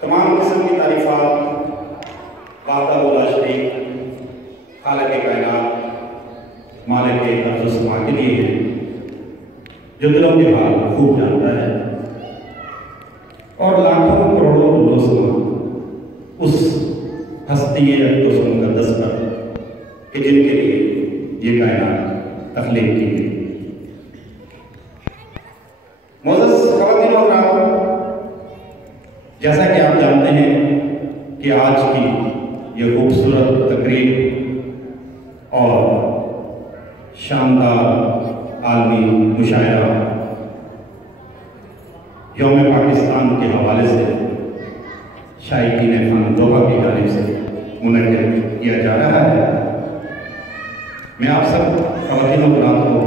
तमाम किस्म की तारीफ़ात वाहदा शरीक खालिक़ कायनात मालिक अर्ज़ व समा के लिए है, जो दिलों के हाल खूब जानता है और लाखों करोड़ों दुरुस्त उस हस्ती अक़दस मुक़द्दस पर कि जिनके लिए ये कायनात तख्लीक़ की गई। मोअज़्ज़ज़ ख़वातीन और हज़रात, जैसा कि आप जानते हैं कि आज की ये खूबसूरत तकरीब और शानदार आलमी मुशायरा यौम पाकिस्तान के हवाले से शायकीन खानदोहा की जानिब से मुनक़्क़िद किया जा रहा है। मैं आप सब ख़वातीन और हज़रात को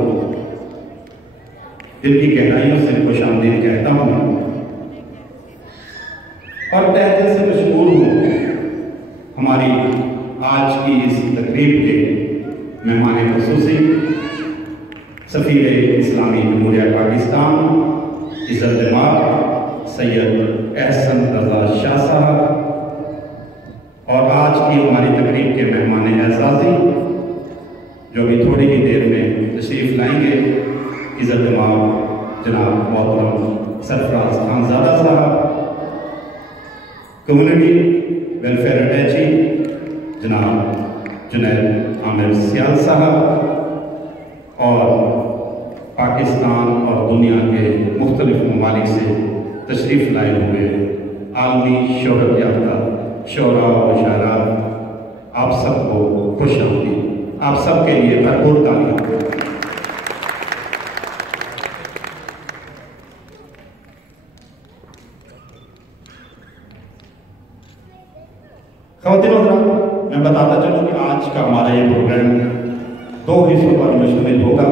दिल की गहराइयों से खुशामदीद कहता हूँ और तहे दिल से मशहूर हूँ हमारी आज की इस तकरीब के मेहमान ख़ुसूसी सफ़ीर इस्लामी जमहूरिया पाकिस्तान इज़्ज़त सैयद अहसन रज़ा शाह साहब और आज की हमारी तकरीब के मेहमान एज़ाज़ी जो भी थोड़ी ही देर में तशरीफ़ लाएंगे, इज़्ज़त जनाब मोहतरम सरफराज खानज़ादा साहब, कम्युनिटी वेलफेयर अटैची जनाब जुनैद आमिर सियाल साहब और पाकिस्तान और दुनिया के मुख्तलिफ ममालिक से तशरीफ़ लाए हुए आलमी शोहरत याफ्ता शोरा व शायरा, आप सबको खुश आमदीद। आप सबके लिए भरपूर तालियां। ख़वातीन और हज़रात, मैं बताता चलूँ कि आज का हमारा ये प्रोग्राम 2 हिस्सों पर मुश्तमिल होगा।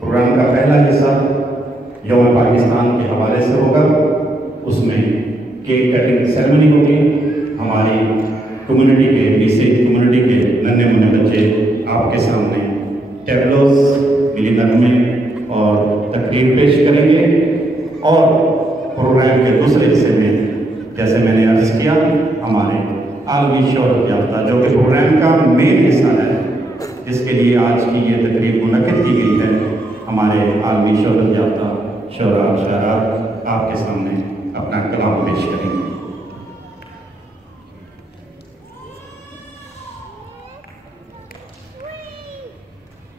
प्रोग्राम का पहला हिस्सा यौम पाकिस्तान के हवाले से होगा, उसमें केक कटिंग सेरेमनी होगी। हमारी कम्युनिटी के बीसी कम्युनिटी के नन्हे मुन्ने बच्चे आपके सामने टैबलोस मिली नगमे और तकरीर पेश करेंगे और प्रोग्राम के दूसरे हिस्से में जैसे मैंने अर्ज़ किया हमारे आलमी शोहरत याफ्ता जो कि प्रोग्राम का मेन हिस्सा है, जिसके लिए आज की ये तकरीब मुनक़्क़िद की गई है, हमारे आलमी शोहरत याफ्ता शोरा शायरा आपके सामने अपना कलाम पेश करेंगे।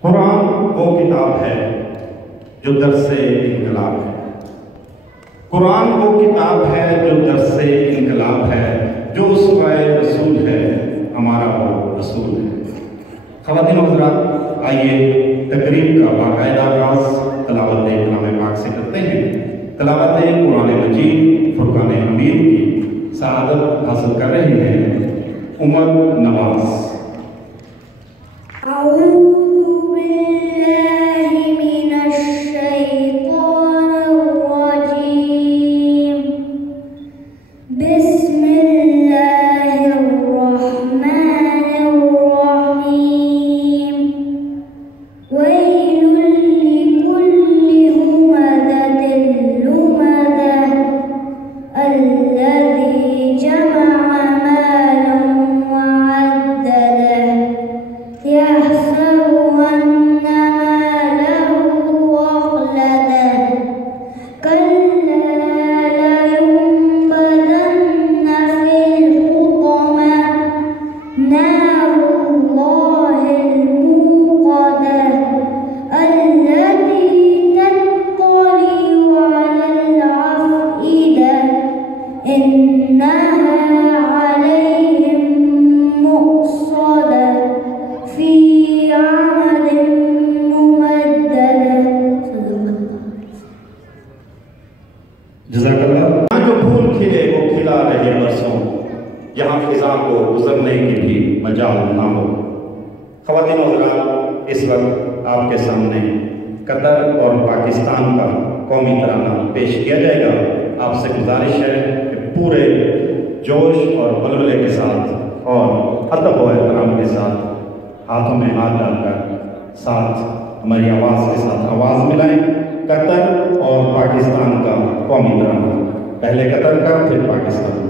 कुरान वो किताब है जो दरसे इनकलाब है। कुरान वो किताब है जो दरसे इनकलाब है, जो उसवाए रसूल है, हमारा वो रसूल है। ख़वातीन और हज़रात, आइए तकरीब का बाकायदा आगाज़ तलावत कलाम पाक से करते हैं। तलावत कुरान मजीद फुरक़ान हमीद की सआदत हासिल कर रहे हैं उमर नवाज़। ख़वातीन और हज़रात, इस वक्त आपके सामने कतर और पाकिस्तान का कौमी तराना पेश किया जाएगा। आपसे गुजारिश है कि पूरे जोश और बलबले के साथ और अदब और एहतराम के साथ हाथों में हाथ डालकर साथ हमारी आवाज़ के साथ आवाज़ मिलाएं। कतर और पाकिस्तान का कौमी तराना पहले कतर का फिर पाकिस्तान।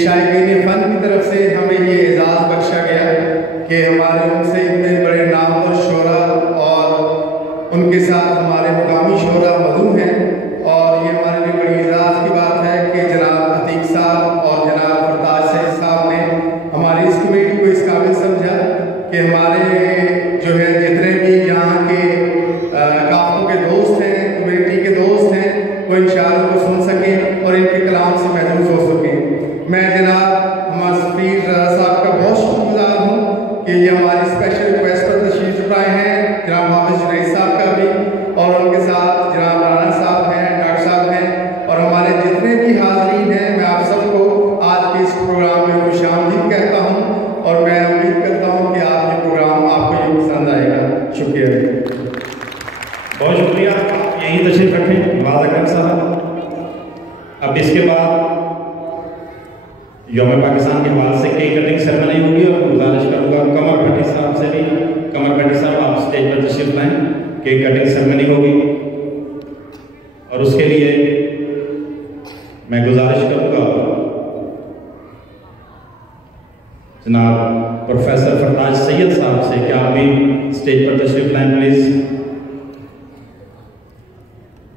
शायकीन फन की तरफ से हमें ये एजाज़ बख्शा गया कि हमारे उनसे इतने बड़े नामवर शोरा और उनके साथ हमारे मुकामी शोरा मौजूद हैं, और ये हमारे लिए बड़ी एजाज़ की बात है कि जनाब अतीक साहब और जनाब फरताज सईद साहब ने हमारी इस कमेटी को इस काबिल समझा कि हमारे जो है जितने भी यहाँ के काफ़ों के दोस्त हैं, कमेटी के दोस्त हैं, वो इंशाअल्लाह को सुन सकें और इनके कलाम से महसूस हो सकें। मैं जनाब हमारे सफ़ीर साहब का बहुत शुक्रगुजार हूँ कि ये हमारी स्पेशल रिक्वेस्ट पर तशरीफ़ लाए हैं, जनाब हाफिज़ जुनैद साहब का भी, और उनके साथ जनाब राना साहब हैं, डॉक्टर साहब हैं, और हमारे जितने भी हाज़रीन हैं। मैं आप सबको आज के इस प्रोग्राम में खुशामदीद कहता हूँ और मैं उम्मीद करता हूँ कि आज ये प्रोग्राम आपको ये पसंद आएगा। शुक्रिया, बहुत शुक्रिया। यहीं तशरीफ़ रखें नवाज़ अकरम साहब। अब इसके बाद यौम पाकिस्तान के हवाले से केक कटिंग सेरेमनी होगी और गुजारिश करूँगा कमर भट्टी साहब से भी, कमर भट्टी साहब आप स्टेज पर तशरीफ लाएं, केक कटिंग सेरेमनी होगी। और उसके लिए मैं गुजारिश करूँगा जनाब प्रोफेसर फरताज सैयद साहब से कि आप भी स्टेज पर तशरीफ लाएं प्लीज़,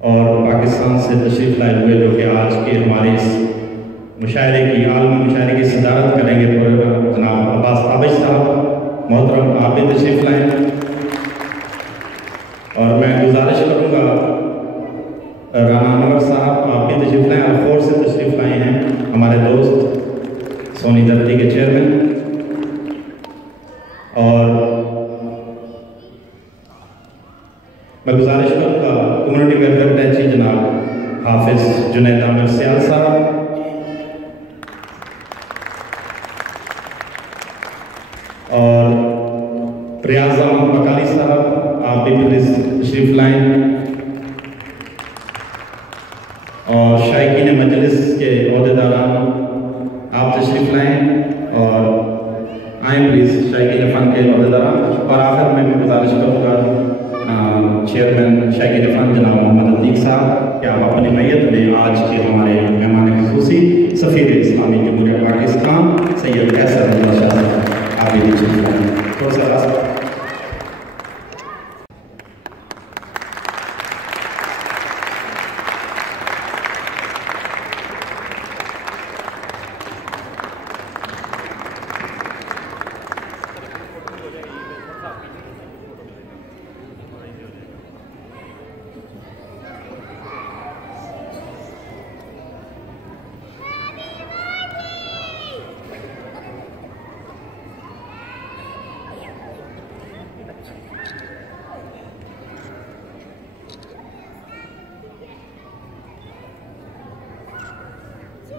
और पाकिस्तान से तशरीफ लाए हुए जो कि आज के हमारे इस मुशायरे की आलमी मुशायरे की सदारत करेंगे जनाब अब्बास आबिद साहब, मोहतरम आप भी तशरीफ लाएँ। और मैं गुजारिश करूँगा राना अनवर साहब आप भी तशरीफ लाएँ, अलखोर से तशरीफ लाए हैं हमारे दोस्त सोनी धरती के चेयरमैन। और मैं गुजारिश करूँगा कम्युनिटी वेलफेयर अटैची जनाब हाफिज जुनैद आमिर सियाल साहब, और रियाज अहमद बकारी साहब, आप भी प्लीज तशरीफ लाएं। और शायकीन मजलिस के ओहदेदारान आप तशरीफ लाएं और आएँ प्लीज़, शायकीन फ़न के ओहदेदारान। और आखिर में मैं गुजारिश करूँगा चेयरमैन शायकीन फ़न जनाब मोहम्मद अतीक साहब कि आप अपनी मैयत में आज के हमारे मेहमान ख़ुसूसी सफ़ीर इस्लामी जमहूरियत पाकिस्तान सैयद कैसर अहमद शाह साहब आप भी थोड़ा सा रास्ता।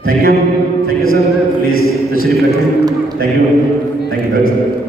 थैंक यू सर, प्लीज़ तशरीफ रखें। Thank you very much.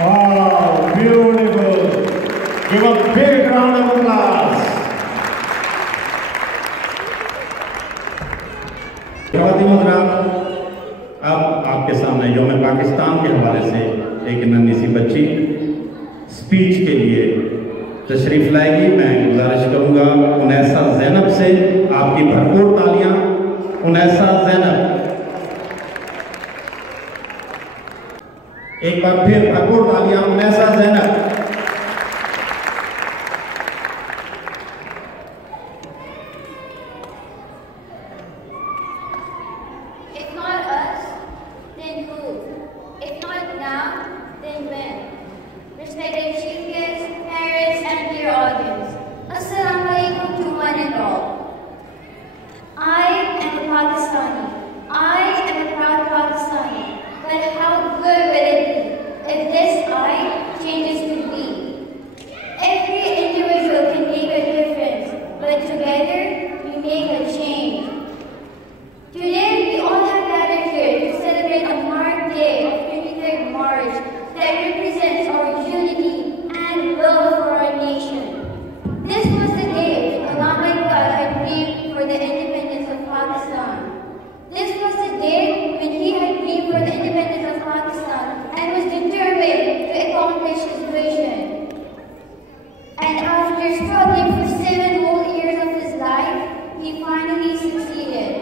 Wow, beautiful. Give a big round of applause. अब आपके सामने यौम पाकिस्तान के हवाले से एक नन्ही सी बच्ची स्पीच के लिए तशरीफ लाएगी। मैं गुजारिश करूंगा उनैसा ज़ैनब से आपकी भरपूर तालियां। उनैसा ज़ैनब, एक बार फिर भरपूर तालियां उनैसा Zainab. If not us, then who? If not now, then when? Respected chief guests, parents, and dear audience, Assalamu alaikum to one and all. I am a Pakistani. I am a proud Pakistani. But how good will it be if this I changes to we? Every individual can make a difference, but together we make a change. Today we all have gathered here to celebrate a marked day of 23rd March that represents our unity and love for our nation. This was the day Allama Iqbal had dreamed for the independence of Pakistan. This was the day when he had dreamed for the independence of Pakistan and was determined to accomplish his vision. And after struggling for 7 whole years of his life, he finally succeeded.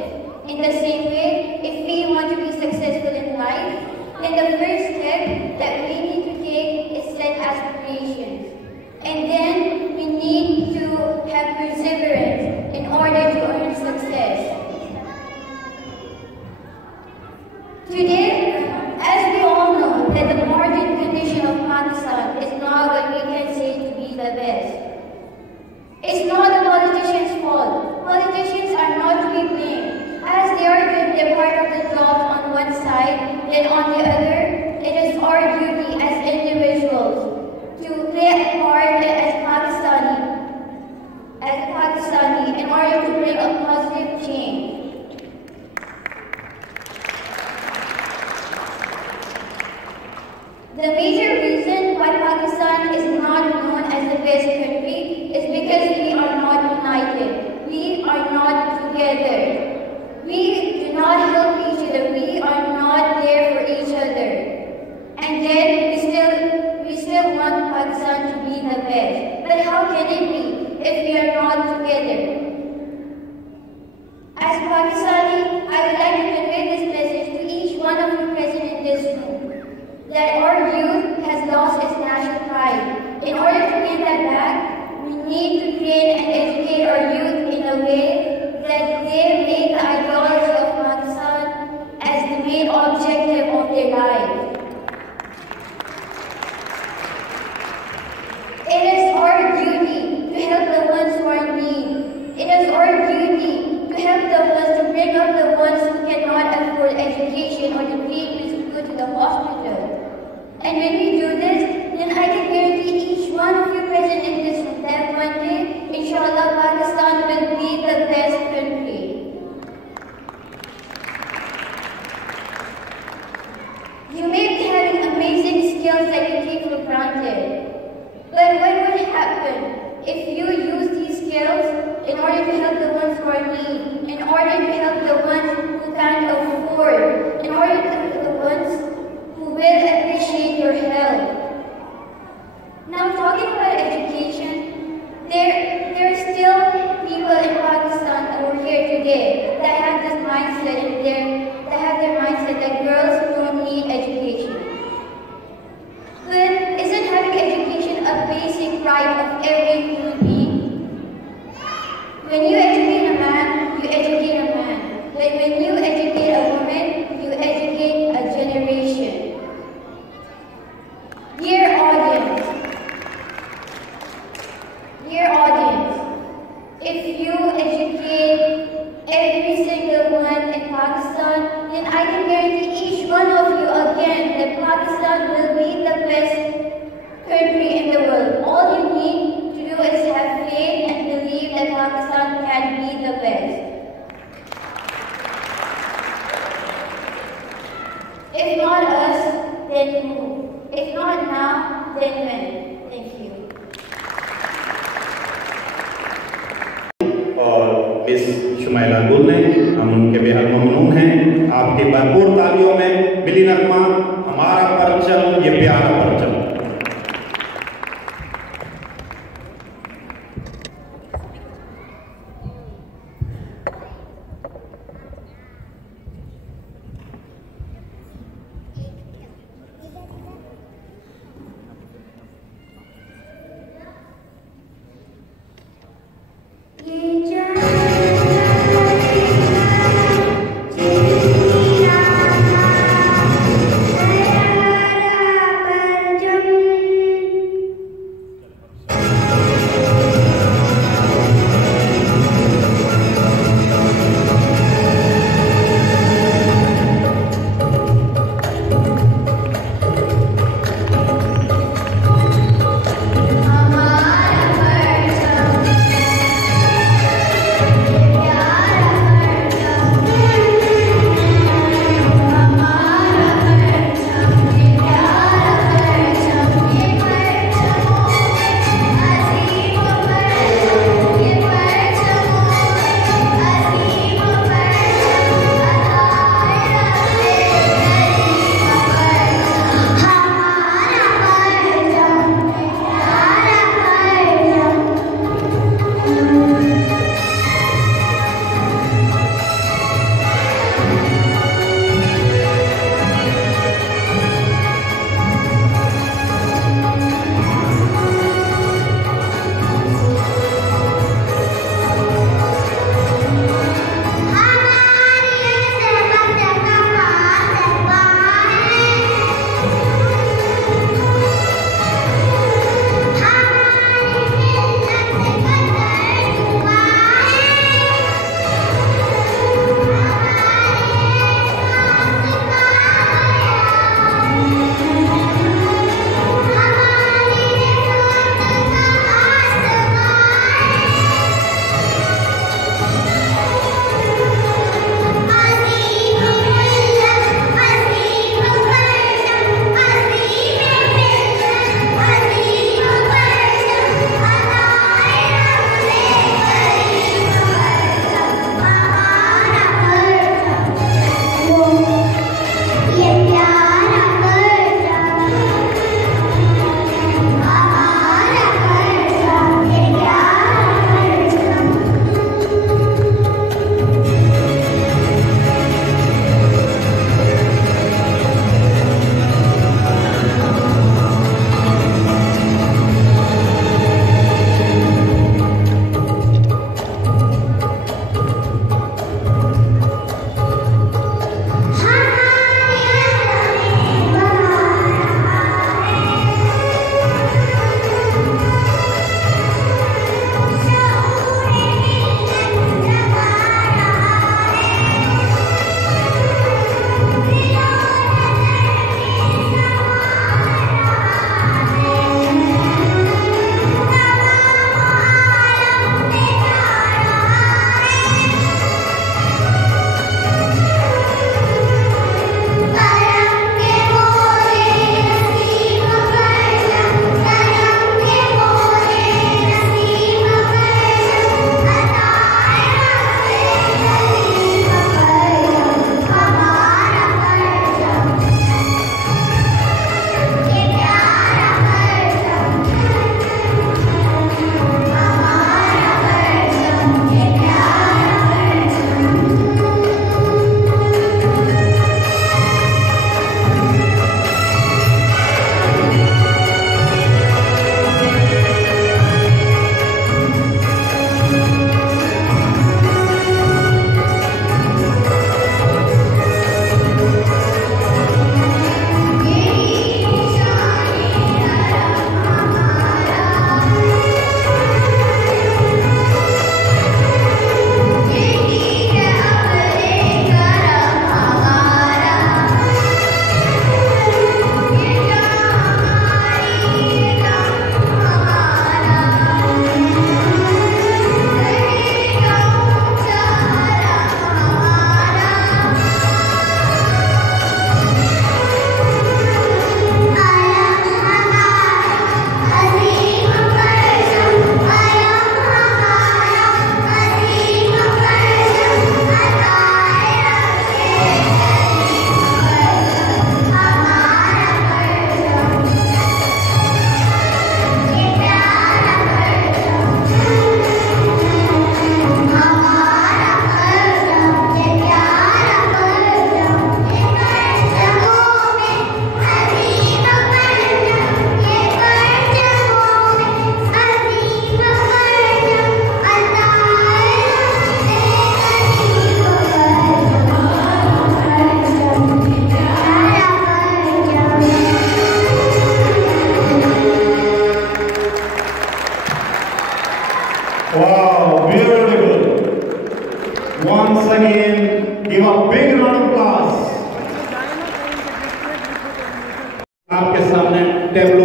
In the same way, if we want to be successful in life, then the first step that we need to take is set aspirations. And then we need to have perseverance in order to earn success. Today, as we all know, that the margin condition of Pakistan is not what we can say to be the best. It's not the politicians' fault. Politicians are not to be blamed. As they are doing their part of the job on one side, then on the other, it is our duty as individuals to play a part as Pakistani in order to bring a positive change. The major reason why Pakistan is not known as the best country is because we are not united. We are not together. We do not help each other. We are not there for each other. And then we still want Pakistan to be the best. But how can it be if we are not together? As Pakistani, I would like to convey this message to each one of you present in this room, that our youth has lost its national pride. In order to gain that back, we need to train and educate our youth in a way that they make the ideology of Pakistan as the main objective of their life. It is our duty to help the ones who are in need. It is our duty to help the ones to bring up the ones who cannot afford education or the treatments to go to the hospital. And when we do this, then I can guarantee each one of you present in this room that one day, inshallah, Pakistan will be the best country. You may be having amazing skills that you take for granted. But what would happen if you use these skills in order to help the ones who are in need, in order to help the ones who can't afford, in order to help the ones who will appreciate your help? Now, talking about education, there are still people in Pakistan over here today that have this mindset that girls don't need education. But isn't having education a basic right of every human being? When you educate a man, you educate a man. But when you educate a woman, you educate a generation. Dear audience, if you educate every single one in Pakistan, then I can guarantee each one of you again that Pakistan will be the best country in the world. All you need to do is have faith and believe that Pakistan can be the best. If not us, then who? If not now, then win. Thank you. और miss Shumaila गुल ने, हम उनके बेहद ममनून हैं। आपके भरपूर तालियों में मिली नगमा हमारा परचम ये प्यारा परचम। ये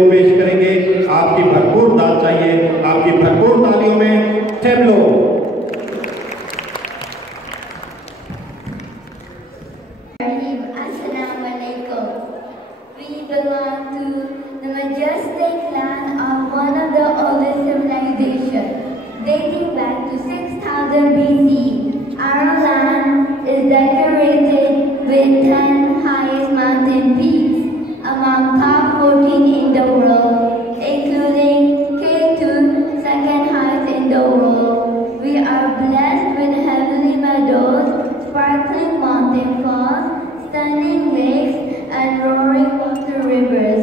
वो पेश करेंगे। आपकी भरपूर दाद चाहिए, आपकी भरपूर तालियों में tableau. Assalamu alaikum. We belong to the majestic land of one of the oldest civilizations, dating back to 6000 BC. Our land is decorated with 10 highest mountain peaks, among top 14 in the world, including K2, second highest in the world. We are blessed with heavenly meadows, sparkling mountain falls, stunning lakes, and roaring water rivers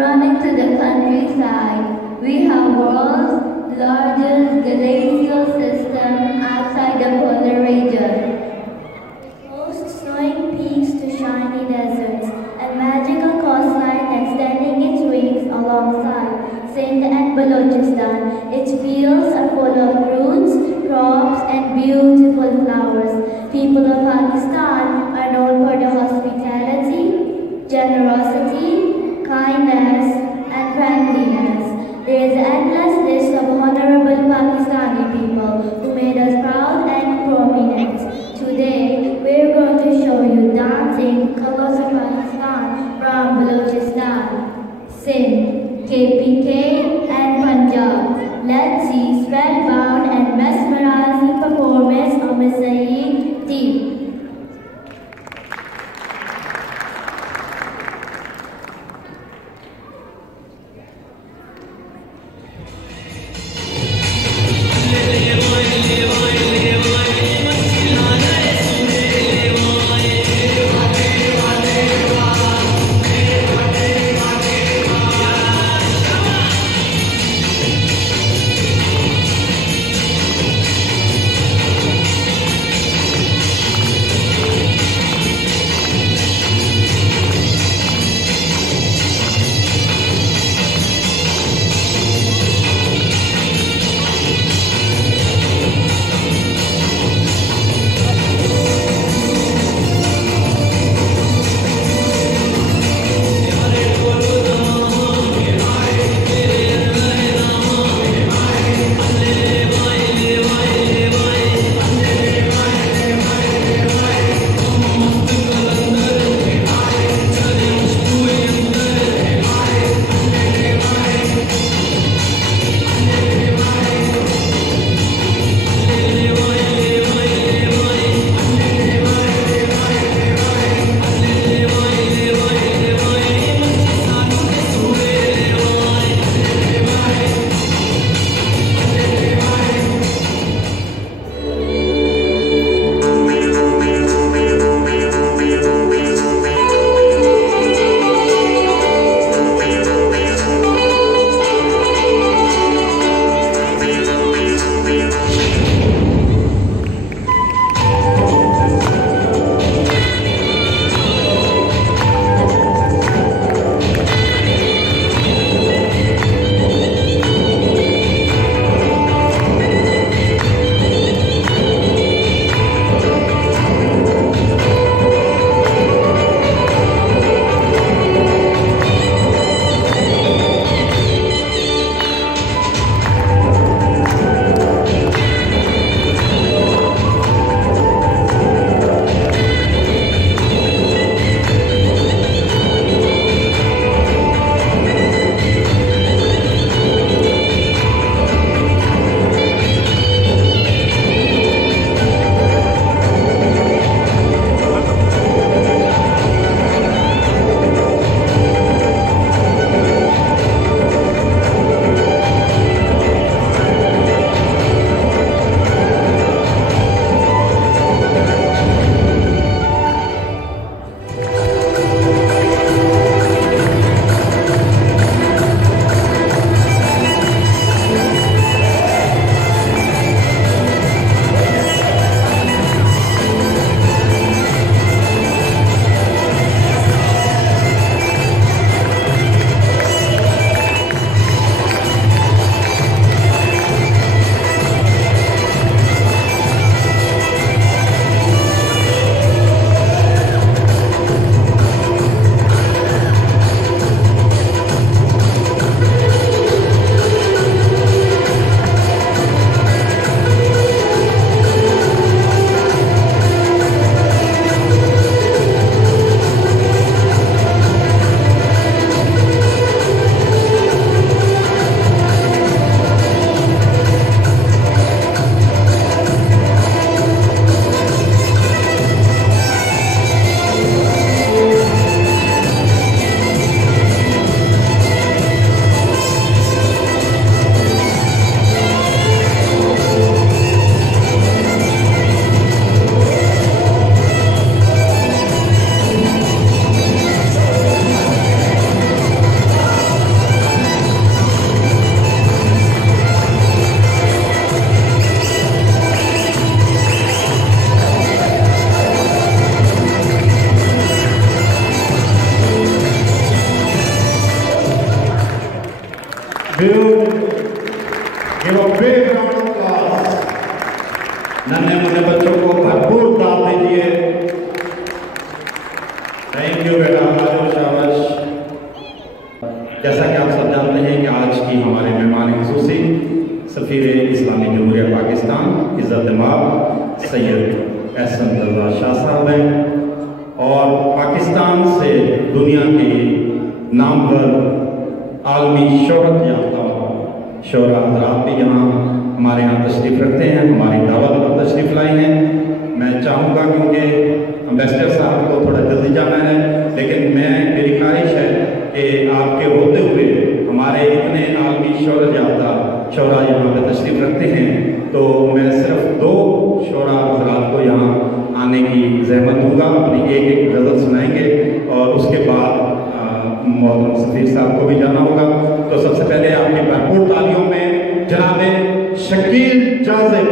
running to the countryside. We have world's largest glacial system outside the polar region. It hosts snowing peaks to shiny deserts, a magical coastline extending its wings alongside Sindh and Balochistan. Its fields are full of fruits, crops, and beautiful flowers. People of Pakistan are known for their hospitality, generosity, kindness, and friendliness. There is an endless list of honorable Pakistani people who made us proud and prominent. Today, we are going to show you dancing colors of Pakistan from Balochistan, Sindh, KPK, and Punjab. Let's see spellbound and mesmerizing performance of Ms. Saeed Deep. Give a big round of applause. नन्हे मुन्ने बच्चों को भरपूर दाद दीजिए। Thank you बेटा, शाबाश। जैसा कि आप सब जानते हैं कि आज की हमारे मेहमान खुसूसी सफ़ीर इस्लामी जमहूरिया पाकिस्तान इज़्ज़त दिमाग सैयद एहसन रज़ा शाह साहब हैं और पाकिस्तान से दुनिया के नामवर आलमी शोहरत याफ्ता शोरा हज़रात भी यहाँ हमारे यहाँ तशरीफ़ रखते हैं, हमारी दावत पर तशरीफ़ लाए हैं। मैं चाहूँगा क्योंकि एम्बेसडर साहब को थोड़ा जल्दी जाना है, लेकिन मेरी ख्वाहिश है कि आपके होते हुए हमारे इतने आलमी शोहरत याफ्ता शोरा यहाँ पर तशरीफ़ रखते हैं, तो मैं सिर्फ 2 शोरा हज़रात को यहाँ आने की जहमत दूँगा। अपनी एक गज़ल सुनाएंगे और उसके बाद मोहतरम सफ़ीर साहब को भी जाना होगा। तो सबसे पहले आपकी भरपूर तालियों में जनाब शकील जाज़िब।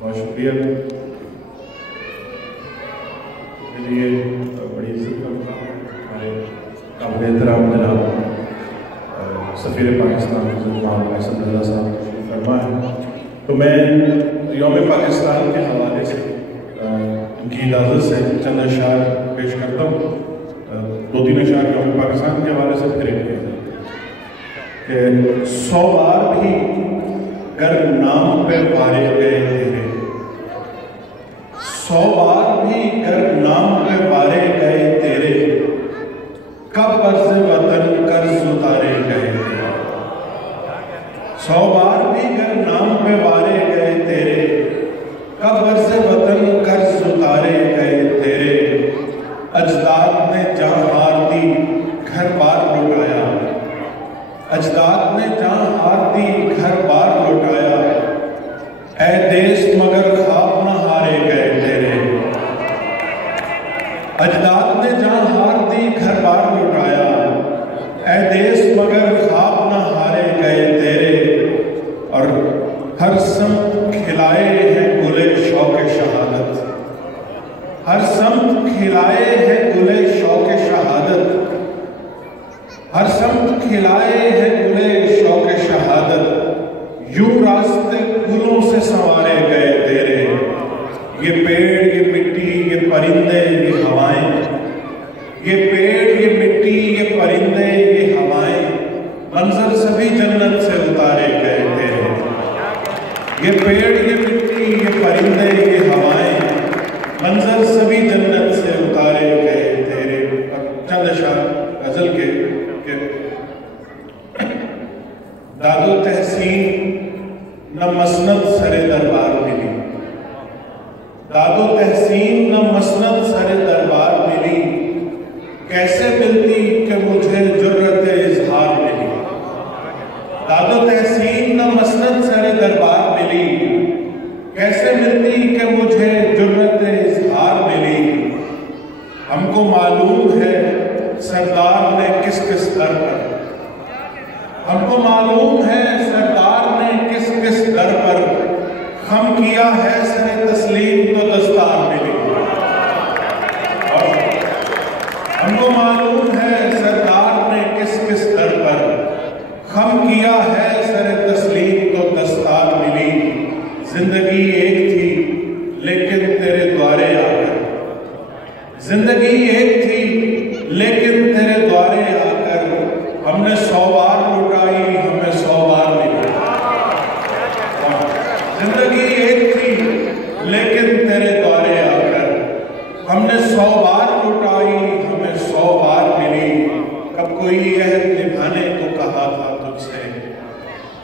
बहुत शुक्रिया। लिए बड़ी इज्जत करता हूँ हमारे काबिल एहतराम जनाब सफ़ीर पाकिस्तान एहसन रज़ा साहब फरमा है। तो मैं यौम पाकिस्तान के हवाले से उनकी इजाज़त से चंद अशार पेश करता हूँ। 2-3 अशार यौम पाकिस्तान के हवाले से फिर कि 100 बार भी कर नाम पे वारे गए तेरे, 100 बार भी कर नाम पे वारे गए तेरे, कब कर्ज़ वतन कर्ज़ उतारे गए तेरे। 100 बार भी कर नाम पे वारे गए तेरे, कब कर्ज़ वतन कर्ज़ उतारे गए तेरे। अजदाद ने जहाँ हार दी घर बार लौटाया, अजदाद ने जहाँ हार दी घर बार लौटाया। ऐ देश मगर ख्वाब न हारे गए तेरे, अजदाद ने जहाँ हार दी घर बार लौटाया। ऐ देश मगर ख्वाब न हारे गए तेरे। और हर सम खिलाए हैं गुले शौक़ शहादत, हर सम खिलाए हैं गुले शौक़ शहादत, हर सम खिलाए हैं गुले शौक़ शहादत। यूं रास्ते फूलों से संवारे गए तेरे, ये पेड़ ये मिट्टी ये परिंदे ये हवाएं, ये पेड़ ये मिट्टी ये परिंदे ये हवाएं, मंजर सभी जन्नत से उतारे गए तेरे। ये पेड़ ये मिट्टी ये परिंदे ये हवाएं, मंजर सभी जन्नत से उतारे गए तेरे। चंद अशार गजल के दादो तहसीन न मसनद सरे दरबार मिली, दादो तहसीन न मसनद सरे दरबार मिली, कैसे मिलती कि मुझे जुर्रत इजहार मिली। दादो तहसीन न मसनद सरे दरबार मिली, कैसे मिलती कि मुझे जुर्रत इजहार मिली। हमको मालूम है सरदार ने किस किस दर पर, हमको मालूम है सरदार ने किस किस दर पर खम किया है सरे तस्लीम तो दस्तार मिली। और हमको मालूम है सरदार ने किस किस दर पर खम किया है सरे तस्लीम तो दस्तार मिली। जिंदगी एक थी लेकिन तेरे द्वारे आकर, जिंदगी एक थी लेकिन तेरे द्वारे आकर, हमने 100 बार लुटाई हमें 100 बार मिली। जिंदगी एक थी लेकिन तेरे द्वारे आकर, हमने 100 बार लुटाई हमें 100 बार मिली। कब कोई यह निभाने को कहा था तुझसे,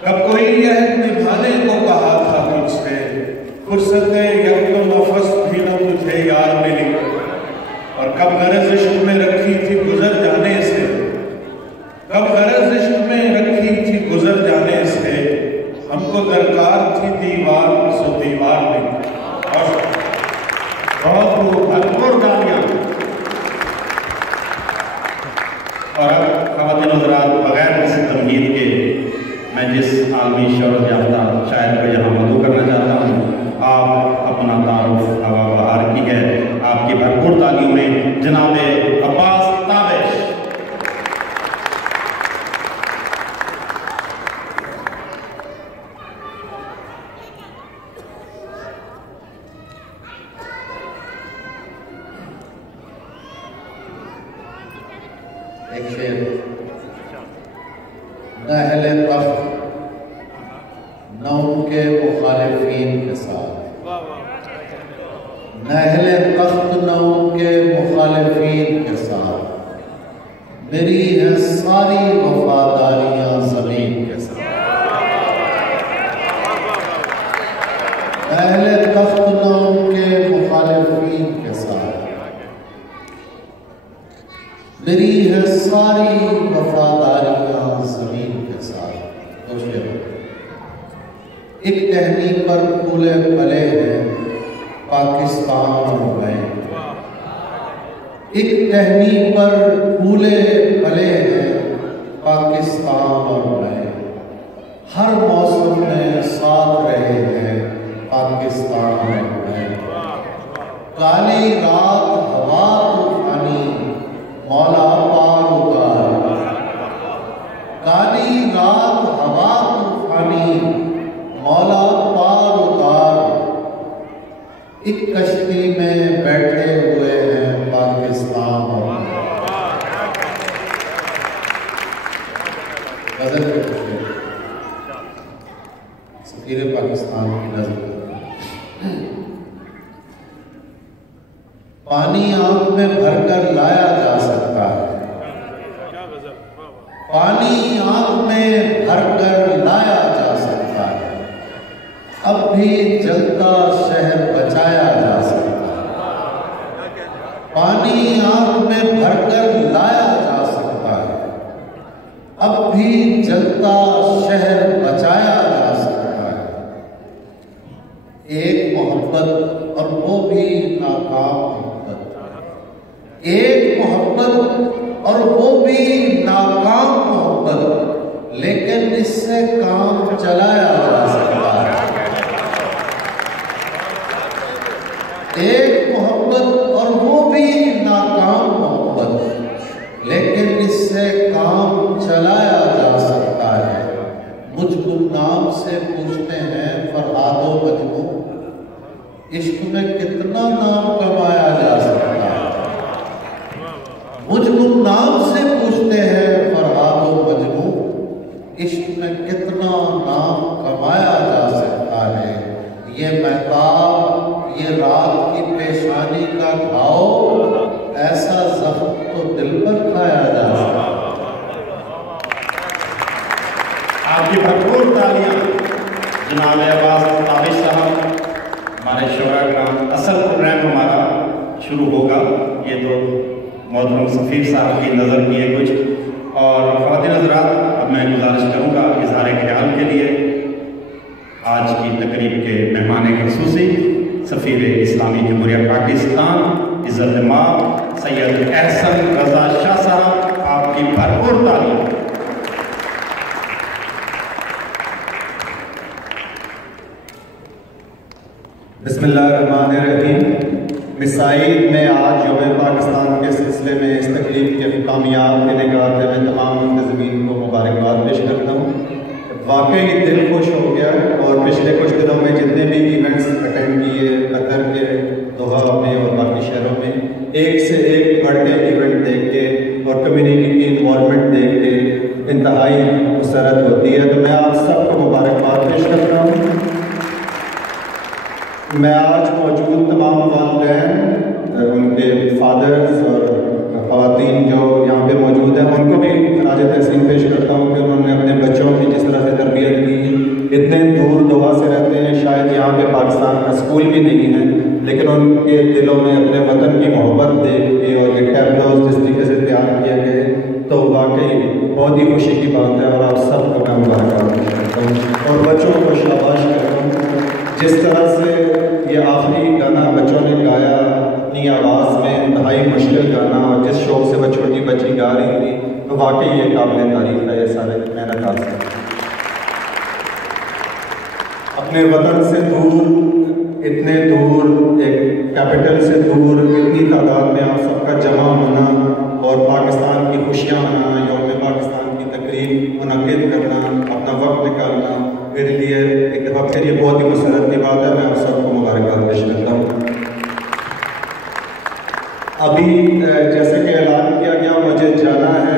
कब कोई यह निभाने को कहा था तुझसे, फुर्सते यक़्तो नफ़स भी न तुझे यार मिली। और कब गरज इश्क में रखी थी गुजर जाने से, कब गरज इश्क में रखी थी गुजर जाने से, हमको दरकार थी दीवार सो दीवार में। और बहुत भरपूर तालियां। और अब ख़वातीन हज़रात, बगैर किसी तमहीद के मैं जिस आलमी शोहरत याफ्ता शायर को यहाँ मदऊ करना चाहता हूँ, आप अपना तारुफ एक शेर, न अहले तख्त न उनके मुखालिफीन के साथ, न अहले तख्त न उनके मुखालिफीन के साथ, मेरी है सारी वफादारियां ज़मीन के साथ। अहले तख्त न उनके मुखालिफीन के साथ, मेरी है सारी वफादारियां ज़मीन के साथ। दो शेर, एक टहनी पर फूले फले हैं पाकिस्तान में, एक टहनी पर फूले फले हैं पाकिस्तान में, हर मौसम में साथ रहे हैं पाकिस्तान में। काली रात हवा तूफानी मौला पार उतार, काली रात हवा तूफानी मौला पार उतार, एक कश्ती में बैठे हुए हैं पाकिस्तान में। गजल के कुछ सफीर पाकिस्तान की नजर, पानी आंख में भरकर लाया जा सकता है, पानी आंख में भरकर लाया जा सकता है, अब भी जलता शहर बचाया जा सकता है। पानी आंख में भरकर लाया जा सकता है, अब भी जलता शहर बचाया जा सकता है। एक मोहब्बत और वो भी नाकाम मोहब्बत, एक मोहब्बत और वो भी नाकाम मोहब्बत, लेकिन इससे काम चलाया जा सकता है। एक मोहब्बत और वो भी नाकाम मोहब्बत, लेकिन इससे काम चलाया जा सकता है। मुझ गुमनाम से पूछते हैं फरहादो मजनू, इश्क में कितना नाम कमाया जा सकता है। मुझ गुमनाम से पूछते हैं फरहादो मजनू, इश्क में कितना नाम कमाया जा सकता है। ये महताब, ये रात की पेशानी का घाव, ऐसा जख्म तो दिल पर खाया जा सकता है। आपकी भरपूर तालियां जनाब अब्बास ताबिश साहब, हमारे शोरा ग्राम। असल प्रोग्राम हमारा शुरू होगा, ये तो मोहतरम सफ़ीर साहब की नज़र किए कुछ। और ख़वातीन हज़रात, अब मैं गुजारिश करूँगा इज़हार ख्याल के लिए आज की तकरीब के मेहमान ख़ुसूसी सफ़ीर इस्लामी जमहूरिया पाकिस्तान इज़्ज़त-ए-माब सैयद एहसन रज़ा शाह साहब, आपकी भरपूर तालियां। बिस्मिल्लाहिर्रहमानिर्रहीम। मिसाइल में आज यौम पाकिस्तान के सिलसिले में इस तकरीब के कामयाब के निगाह से मैं तमाम मुंतज़मीन को मुबारकबाद पेश करता हूँ। वाकई दिल खुश हो गया और पिछले कुछ दिनों में जितने भी इवेंट्स अटेंड किए कतर के, दोहा में और बाकी शहरों में, एक से एक बढ़ के इवेंट देख के और कम्युनिटी की इन्वॉल्वमेंट देख के इंतहाई मुसरत होती है। तो मैं आप सबको मुबारकबाद पेश करता हूँ। मैं आज मौजूद तमाम वालिदैन, उनके फादर्स और ख़वातीन जो यहाँ पे मौजूद हैं, उनको भी खराज तहसीन पेश करता हूँ कि उन्होंने अपने बच्चों की जिस तरह से तरबियत की। इतने दूर दोहा से रहते हैं, शायद यहाँ पे पाकिस्तान का स्कूल भी नहीं है, लेकिन उनके दिलों में अपने वतन की मोहब्बत देख के और ये टैबलोज जिस तरीके से तैयार किए गए, तो वाकई बहुत ही खुशी की बात है। और आप सबको मैं मुबारकबाद करता हूँ और बच्चों को शाबाश करता हूँ। जिस तरह से ये आखिरी गाना बच्चों ने गाया अपनी आवाज़ में, इंतहाई मुश्किल गाना, और जिस शौक़ से वो छोटी बच्ची गा रही थी, तो वाकई ये काबिल तारीफ़ है। ये सारे मेहनत आसान, अपने वतन से दूर, इतने दूर, एक कैपिटल से दूर, इतनी तादाद में आप सबका जमा होना और पाकिस्तान की खुशियाँ मनाना, यौम पाकिस्तान की तकरीब मुनक़िद करना, अपना वक्त निकालना, मेरे लिए एक दफ़ा फिर ये बहुत ही मुसरत की बात है। मैं आप सबको मुबारकबाद पेश करता हूँ। अभी जैसे कि ऐलान किया गया, मुझे जाना है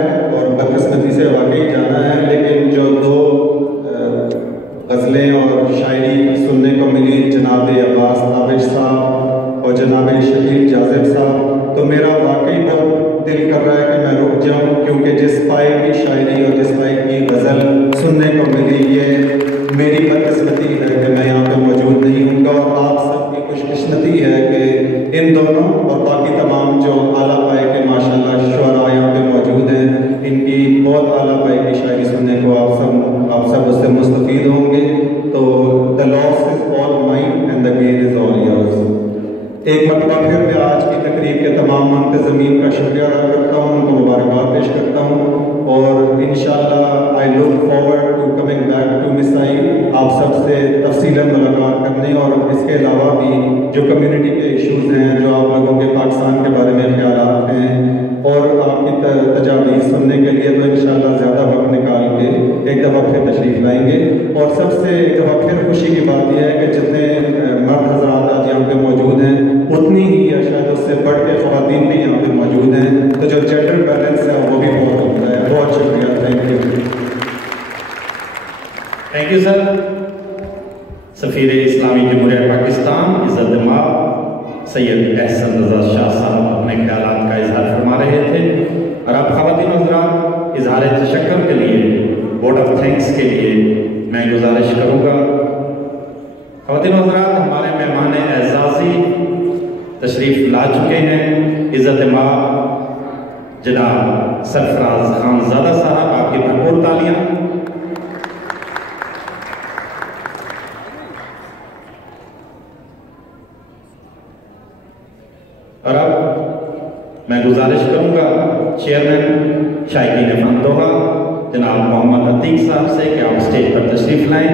से वाकई जाना है, लेकिन जो दो गज़लें और शायरी सुनने को मिली जनाब अब्बास ताबिश साहब और जनाब शकील जाज़िब साहब, तो मेरा वाकई बहुत दिल कर रहा है कि मैं रुक जाऊं, क्योंकि जिस पाए की शायरी और जिस पाए की गज़ल सुनने को मिली, ये मेरी बदकिस्मती है कि मैं यहाँ पे मौजूद नहीं हूँ, और आप सबकी खुशकिस्मती है कि इन दोनों और बाकी तमाम जो आला पाए के माशाल्लाह शुअरा यहाँ पे मौजूद हैं, इनकी बहुत आला पाए की शायरी सुनने को आप सब उससे मुस्तफ़ीद होंगे। तो the loss is all mine and the gain is all yours. एक मरतबा फिर मैं आज की तकरीब के तमाम मुंतज़मीन का शुक्रिया अदा करता हूँ, उनको मुबारकबाद पेश करता हूँ, और इंशाअल्लाह I look forward to coming back to मिसाई, आप सबसे तफसीलन मुलाकात करने, और इसके अलावा भी जो कम्युनिटी के इश्यूज़ हैं, जो आप लोगों के पाकिस्तान के बारे में ख्यालात हैं और आपकी तजावीज़ सुनने के लिए, तो इंशाअल्लाह ज़्यादा वक्त निकाल के एक दफ़ा फिर तशरीफ़ लाएंगे। और सबसे एक दफ़ा फिर खुशी की बात यह है कि जितने मर्द हज़रात आज यहाँ पे मौजूद हैं, उतनी ही या शायद उससे बढ़ के ख़वातीन भी यहाँ पे मौजूद हैं, तो जो जेंडर बैलेंस है वो भी बहुत उम्दा है। बहुत शुक्रिया, thank you. Thank you sir. सफ़ीर इस्लामी जमहूरियत पाकिस्तान इज़्ज़त माब सैयद अहसन रज़ा शाह साहब अपने ख्यालात का इजहार फरमा रहे थे, और अब ख़वातीन हज़रात इजहार तशक्कुर के लिए, वोट ऑफ थैंक्स के लिए मैं गुजारिश करूँगा। ख़वातीन हज़रात, हमारे मेहमान एज़ाज़ी तशरीफ़ ला चुके हैं। इज़्ज़त माब जनाब सरफराज खानज़ादा साहब, आपकी भरपूर तालियाँ। और अब मैं गुजारिश करूंगा चेयरमैन शायकीन फंदोहा जनाब मोहम्मद अतीक साहब से कि आप स्टेज पर तशरीफ़ लाएं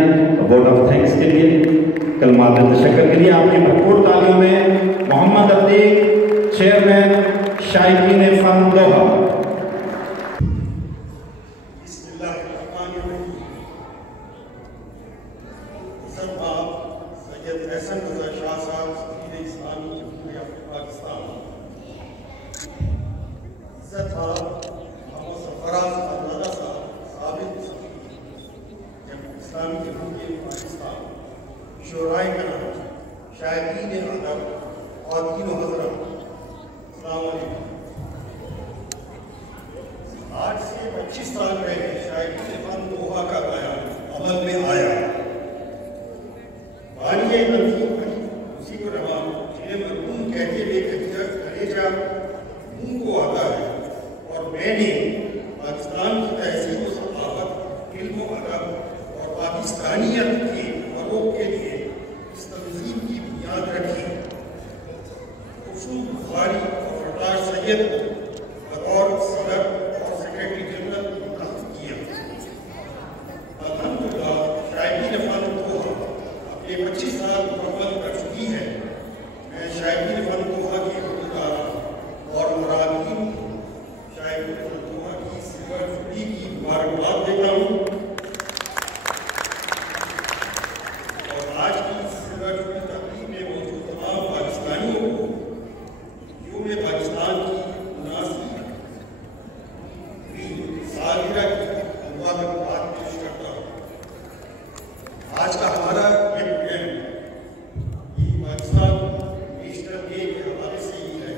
वोट ऑफ थैंक्स के लिए, कलमात तशक्कुर के लिए। आपकी भरपूर तालियों में मोहम्मद अतीक, चेयरमैन शायकीन फंदोहा। आज से 25 साल पहले शायकीन फंदोहा का बयान अमल में आया। बानिए नज़ीर उसी को रहा जिन्हें मरहूम कहते हुए कलेजा मुंह को आता है, और मैंने पाकिस्तान की तहजीब व सकाफत, इल्म व अदब और पाकिस्तानियत के फरोग के लिए इस तंजीम की बुनियाद रखी। खुशबू बुखारी और फरदार सैयद बतौर सदर और सेक्रेटरी जनरल मुंतखब किया। अल्हम्दुलिल्लाह शायकीन फंदोहा अपने 25 साल मुकम्मल कर चुकी है। मैं शायकीन फंदोहा के हुक्मरान और मुरादीन शायकीन फंदोहा की सिल्वर जुबली की मुबारकबाद देता हूँ, और आज की सिल्वर जुबली तकरीब में मौजूद तमाम पाकिस्तानियों को यूम पाकिस्तान की सालगिरह की मुबारकबाद पेश करता हूँ। आज का हमारा ये प्रोग्राम ये पाकिस्तान नेशनल डे के हवाले से ही है।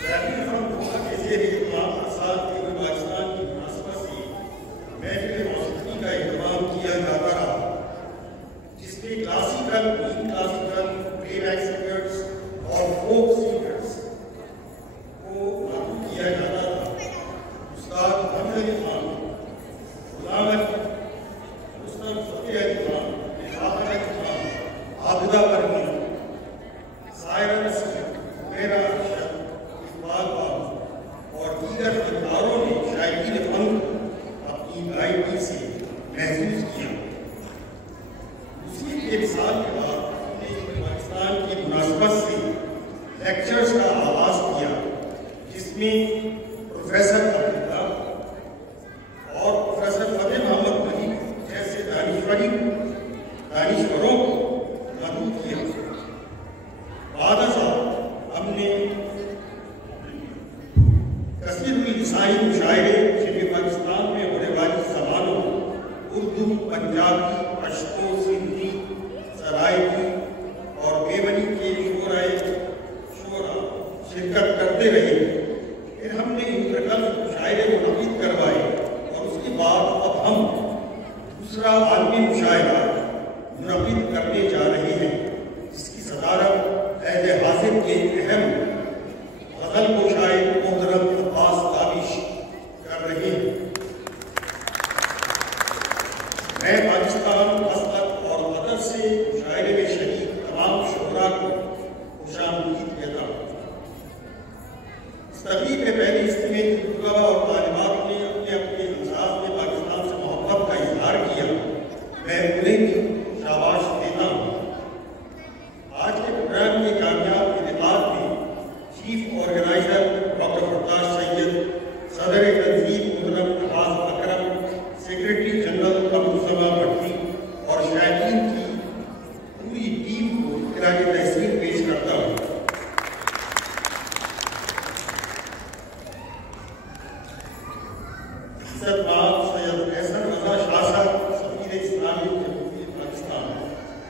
शायकीन फंदोहा के ज़ेरे इक़्तिदार साल के पाकिस्तान की मुनासबत से महफ़िल मौसीक़ी का इंतज़ाम किया जाता रहा, जिसमें classical, pre classical, playback singers और फोक सिंगर्स को लागू किया जाता था। उस्ताद हमज़ा खान, गुलाम अली, मुस्तफ़ा फ़तेह अली खान, निसार अली खान, आबिदा परवीन, सायरा नसीम, मेरा अरशद, इक़बाल बाबू और दीगर फनकारों ने शायकीन फंद अपनी गायकी से महसूस किया। उसी एक साल के बाद हमने पाकिस्तान की मुनासबत से लेक्चर्स का आगाज़ किया, जिसमें प्रोफेसर अब्दुल्ला और प्रोफेसर फतेह मोहम्मद मलिक जैसे दानिश्वरों को मदऊ किया। बाद हमने के पहले इज्तिमा में तलबा और तालिबात ने अपने अपने अंदाज में पाकिस्तान से मोहब्बत का इजहार किया, मैं उन्हें भी शाबाश देता हूँ। आज के प्रोग्राम के कामयाब इनेकाद में चीफ ऑर्गेनाइजर डॉक्टर फरताज सैयद, सदर तंजीम मुहतरम अब्बास अकरम, सेक्रेटरी जनरल अब्दुल भट्टी और शायकीन की पूरी टीम को खिराज तहसीन पेश करता हूँ। सैयद एहसन रजा शाह साहब, सफीर इस्लामी जमहूरियत पाकिस्तान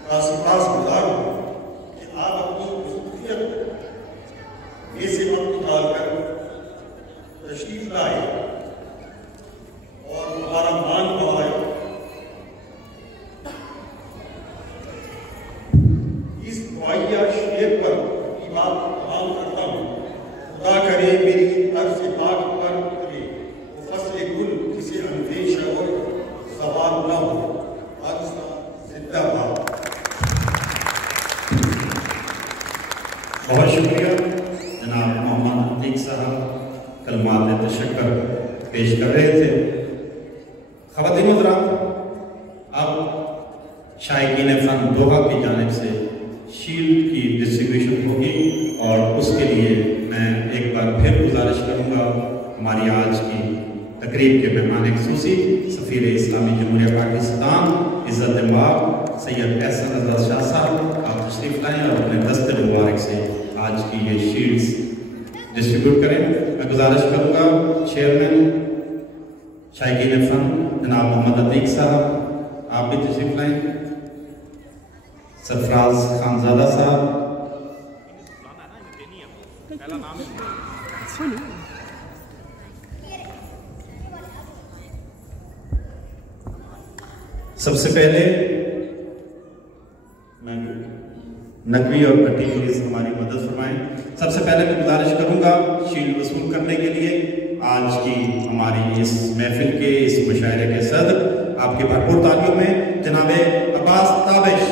का शुक्रगुजार हूँ कि आप अपनी मसरूफियत में से वक्त निकालकर तशरीफ लाए और हमारा मान बढ़ाए। इस दुआया शेर पर की बात तमाम करता हूँ, खुदा करे मेरी अर्ज़ पाक पर उतरे वो फसल गुल किसी अंदेशा और सवाल न हो। पाकिस्तान जिंदाबाद। बहुत शुक्रिया जनाब मोहम्मद अतीक साहब कलमात तशक्कर पेश कर रहे थे। ख़वातीन हज़रात, अब शायकीन फ़न दोहा की जानिब से शील्ड की डिस्ट्रीब्यूशन होगी और उसके लिए मैं एक बार फिर गुजारिश करूँगा हमारी आज की तकरीब के मेहमान ख़ुसूसी सफ़ीर इस्लामी जमहूरियत पाकिस्तान इज़्ज़त माब सैयद एहसन रजा शाह साहब, आप तशरीफ़ लाएँ और अपने दस्ते मुबारक से आज की ये शील्ड्स डिस्ट्रीब्यूट करें। मैं गुजारिश करूँगा चेयरमैन शायकीन फ़न जनाब मोहम्मद अतीक साहब, आप भी तशरीफ़ लाएँ। सरफराज खानजादा साहब, सबसे पहले मैं नकवी और भट्टी प्लीज हमारी मदद फरमाएं। सबसे पहले मैं गुजारिश करूंगा शील्ड वसूल करने के लिए आज की हमारी इस महफिल के इस मुशायरे के सदर आपके भरपूर तालियों में जनाब अब्बास ताबिश।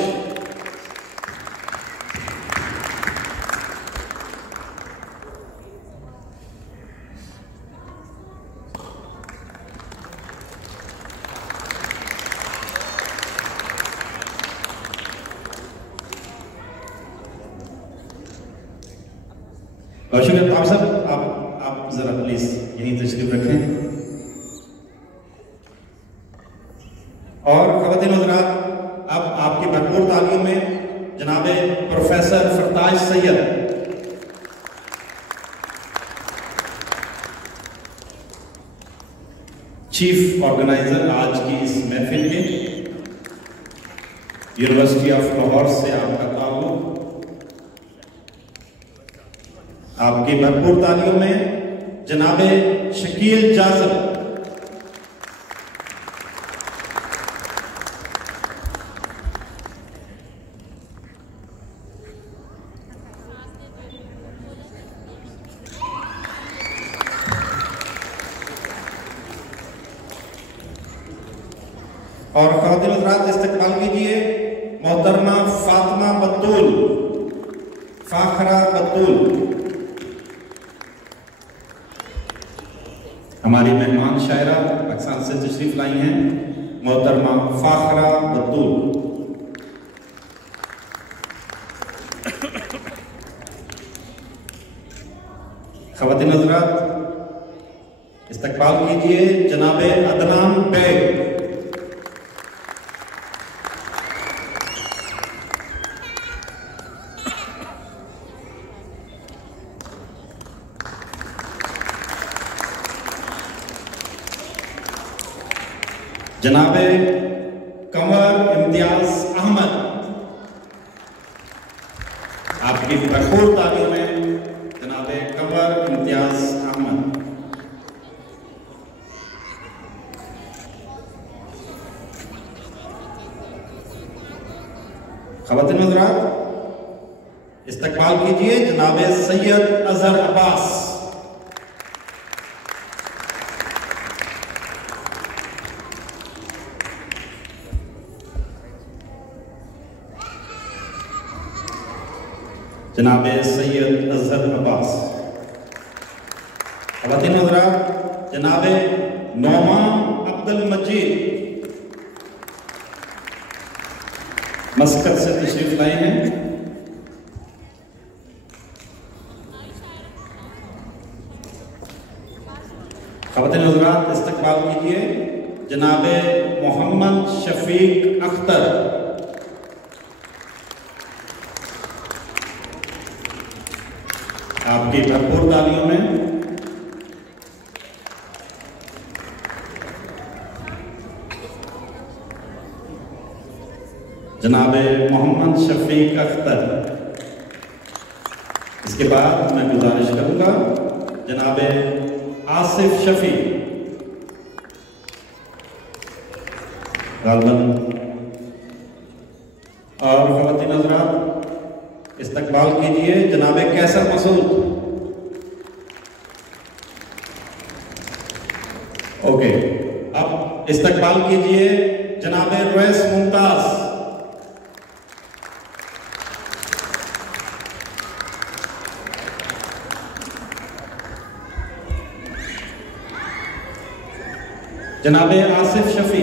बहुत शुक्रिया ताब साहब, आप जरा प्लीज यहीं तशरीफ रखें। और ख़वातीन हज़रात, अब आपकी भरपूर तालियों में जनाब प्रोफेसर फरताज सैयद, चीफ ऑर्गेनाइजर आज की इस महफिल में, यूनिवर्सिटी ऑफ लाहौर से आपका ताल्लुक, आपकी भरपूर तालियों में जनाबे शकील जाज़ब, और ख़वातीन हज़रात इस्तकबाल कीजिए मोहतरमा फातिमा बतूल, फाखरा बतूल, हमारी मेहमान शायरा पाकिस्तान से तशरीफ लाई हैं, मोहतरमा फाखरा बतूल। ख़वातीन हज़रात इस्तकबाल कीजिए जनाबे अदनान बैग, जनाबे कंवर इम्तियाज अहमद, आपकी भरपूर तालियों में जनाबे कंवर इम्तियाज अहमद। ख़वातीन हज़रात इस्तकबाल कीजिए जनाबे सैयद अजहर अब्बास, जनाबे सैयद अजहर अब्बास। ख़वातीन हज़रात, जनाबे नौमान अब्दुल मजीद मस्कत से तशरीफ लाए हैं। ख़वातीन हज़रात, इस्तकबाल कीजिए जनाबे मोहम्मद शफीक अख्तर। आपकी भरपूर तालियों में जनाबे मोहम्मद शफीक अख्तर। इसके बाद मैं गुजारिश करूंगा जनाबे आसिफ शफी गालबन। और ख़वातीन हज़रात, इस्तकबाल कीजिए जनाबे कैसर मसूद। ओके, अब इस्तकबाल कीजिए जनाबे रईस मुमताज। जनाबे आसिफ शफी।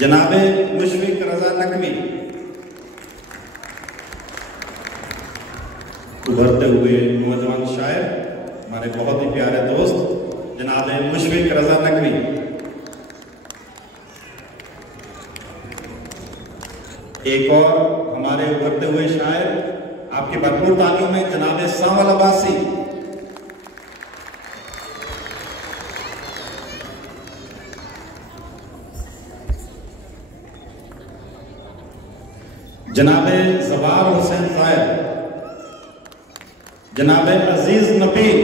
जनाबे मुशफिक रजा नकवी। उभरते हुए नौजवान शायर, हमारे बहुत ही प्यारे दोस्त जनाबे मुशफिक रजा नकवी। एक और हमारे उभरते हुए शायर, आपकी भरपूर तालियों में जनाबे सावल अब्बासी। जनाबे ज़वार हुसैन ज़ायद। जनाबे अजीज नबील।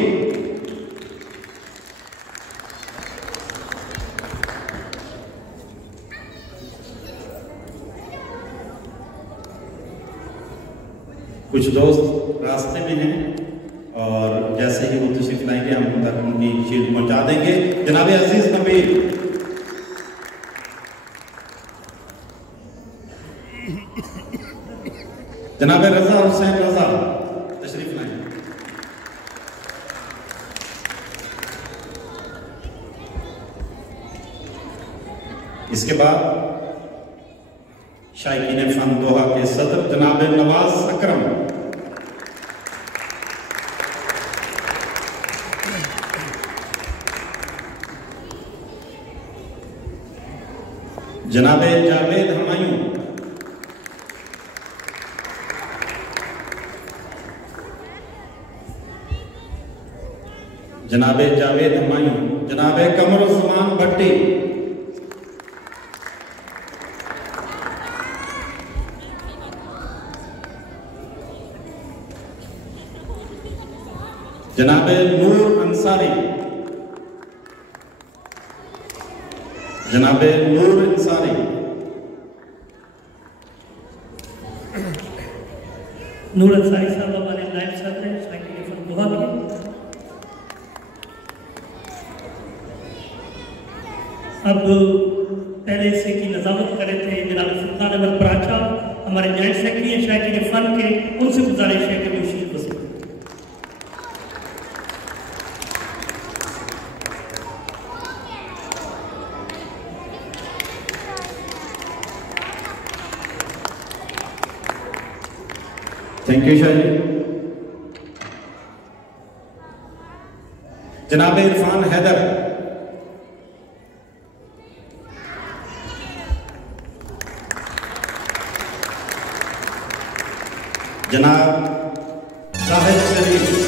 कुछ दोस्त रास्ते में हैं और जैसे ही वो तशरीफ लाएंगे हम उन तक उनकी चीज पहुंचा देंगे। जनाबे अजीज नबील। जनाबे रजा हुसैन रजा तशरीफ लाएं। इसके बाद शायकीन फन दोहा के सदर जनाबे नवाज अकरम। जनाबे जावेद हमायूं। जनाबे जावेद हमायूं। जनाबे कमरुज़्ज़मान भट्टी। जनाबे नूर अंसारी। जनाबे नूर अंसारी। नूर अंसारी साहब हमारे लाइव साथ हैं शायकीन फन दोहा के। अब पहले से की नज़ामत कर रहे थे जनाब सुल्तान अहमद पराचा, हमारे जॉइंट सेक्रेटरी हैं शायकीन फन के। उनसे गुजारिश है कि वो शीर्ष बस। Thank you Shah ji. जनाब इरफान हैदर। जनाब साहिद शरीफ।